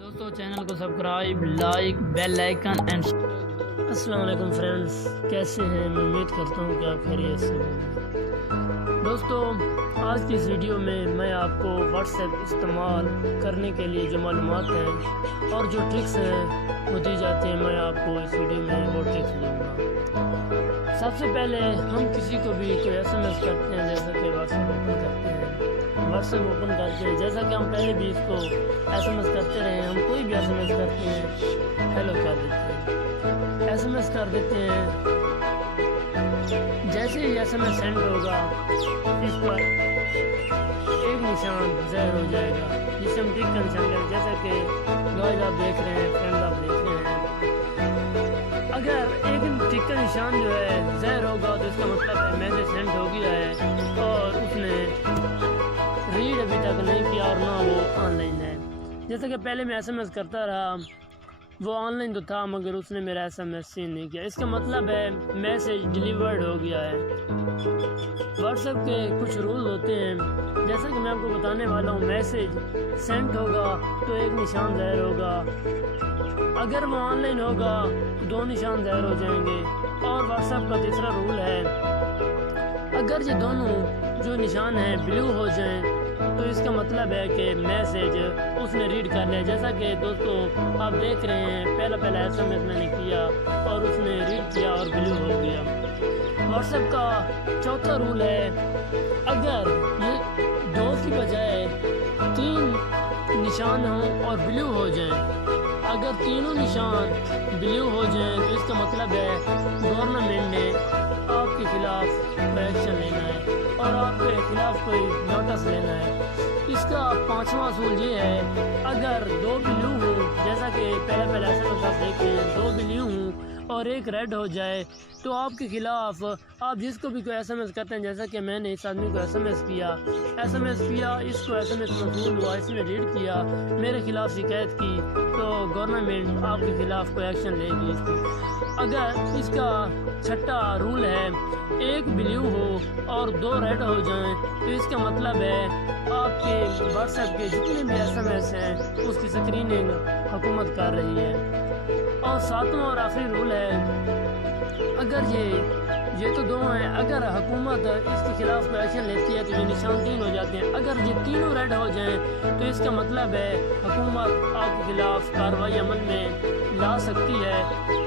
دوستو چینل کو subscribe, like, bell icon and السلام علیکم فرینڈز، کیسے ہیں؟ میں امید کرتا ہوں کہ آپ خیریت سے ہوں۔ دوستو آج کی اس ویڈیو میں میں آپ کو واٹس ایپ استعمال کرنے کے لیے جو معلومات ہیں اور جو ٹرکس ہیں وہ دی جاتی ہیں، میں آپ کو اس ویڈیو میں وہ ٹرکس دوں گا۔ سب سے پہلے ہم کسی کو بھی کوئی ایس ایم ایس کرتے ہیں، جیسا کہ واٹس ایپ اوپن کرتے ہیں، واٹس ایپ اوپن کرتے ہیں جیسا کہ ہم پہلے بھی اس کو ایس ایم ایس کرتے رہے ہیں، ہم کوئی بھی ایس ایم ایس کرتے ہیں ہیلو کر دیتے ہیں، ایس ایم ایس کر دیتے ہیں۔ جیسے ہی ایس ایم ایس سینڈ ہوگا اس پر ایک نشان ظاہر ہو جائے گا جسے ہم ٹک کا نشان کریں، جیسا کہ گائز آپ دیکھ رہے ہیں، فرینڈ آپ دیکھ رہے ہیں۔ اگر ایک ٹک کا نشان جو ہے ظاہر ہوگا تو اس کا مطلب ہے میسج سینڈ ہو گیا ہے اور اس نے ریڈ ابھی تک نہیں کیا اور نہ وہ آن لائن ہے۔ جیسا کہ پہلے میں ایس ایم ایس کرتا رہا، وہ آن لائن تو تھا مگر اس نے میرا ایس ایم ایس سین نہیں کیا، اس کا مطلب ہے میسج ڈیلیورڈ ہو گیا ہے۔ واٹس ایپ کے کچھ رول ہوتے ہیں، جیسا کہ میں آپ کو بتانے والا ہوں۔ میسج سینڈ ہوگا تو ایک نشان ظاہر ہوگا، اگر وہ آن لائن ہوگا تو دو نشان ظاہر ہو جائیں گے۔ اور واٹس ایپ کا تیسرا رول ہے، اگر یہ دونوں جو نشان ہیں بلیو ہو جائیں تو اس کا مطلب ہے کہ میسج اس نے ریڈ کر لیا۔ جیسا کہ دوستو آپ دیکھ رہے ہیں، پہلا ایس ایم ایس میں نے کیا اور اس نے ریڈ کیا اور بلیو ہو گیا۔ واٹس ایپ کا چوتھا رول ہے، اگر یہ دو کی بجائے تین نشان ہوں اور بلیو ہو جائیں، اگر تینوں نشان بلیو ہو جائیں تو اس کا مطلب ہے گورنمنٹ نے آپ کے خلاف کوئی ایکشن لینا ہے اور آپ کے خلاف کوئی نوٹس لینا ہے۔ اس کا پانچواں اصول یہ ہے، اگر دو بلیو ہوں، جیسا کہ پہلا ایس ایم ایس آپ دیکھیں، دو بلیو ہوں اور ایک ریڈ ہو جائے تو آپ کے خلاف آپ جس کو بھی کوئی ایس ایم ایس کرتے ہیں، جیسا کہ میں نے اس آدمی کو ایس ایم ایس کیا، اس کو ایس ایم ایس موصول ہوا، اس نے ریڈ کیا، میرے خلاف شکایت کی تو گورنمنٹ آپ کے خلاف کوئی ایکشن لے گی۔ اگر اس کا چھٹا رول ہے، ایک بلیو ہو اور دو ریڈ ہو جائیں تو اس کا مطلب ہے آپ کے واٹس ایپ کے جتنے بھی ایس ایم ایس ہیں اس کی اسکریننگ حکومت کر رہی ہے۔ اور ساتواں اور آخری رول ہے، اگر یہ تو دو ہیں، اگر حکومت اس کے خلاف کوئی ایکشن لیتی ہے تو یہ نشان تین ہو جاتے ہیں، اگر یہ تینوں ریڈ ہو جائیں تو اس کا مطلب ہے حکومت آپ کے خلاف کارروائی عمل میں لا سکتی ہے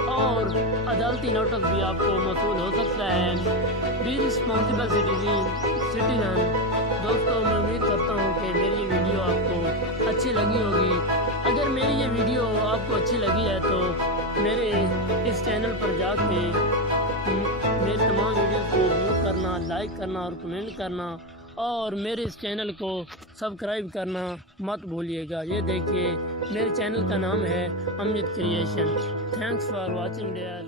اور عدالتی نوٹس بھی آپ کو موصول ہو سکتا ہے۔ Be responsible citizen. دوستو میں امید کرتا ہوں کہ میری یہ ویڈیو آپ کو اچھی لگی ہوگی۔ اگر میری یہ ویڈیو آپ کو اچھی لگی ہے تو میرے اس چینل پر جا کے میرے تمام ویڈیوز کو ویو کرنا، لائک کرنا اور کمنٹ کرنا، اور میرے اس چینل کو سبسکرائب کرنا مت بھولیے گا۔ یہ دیکھیے میرے چینل کا نام ہے Amjad creation. Thanks for watching dear.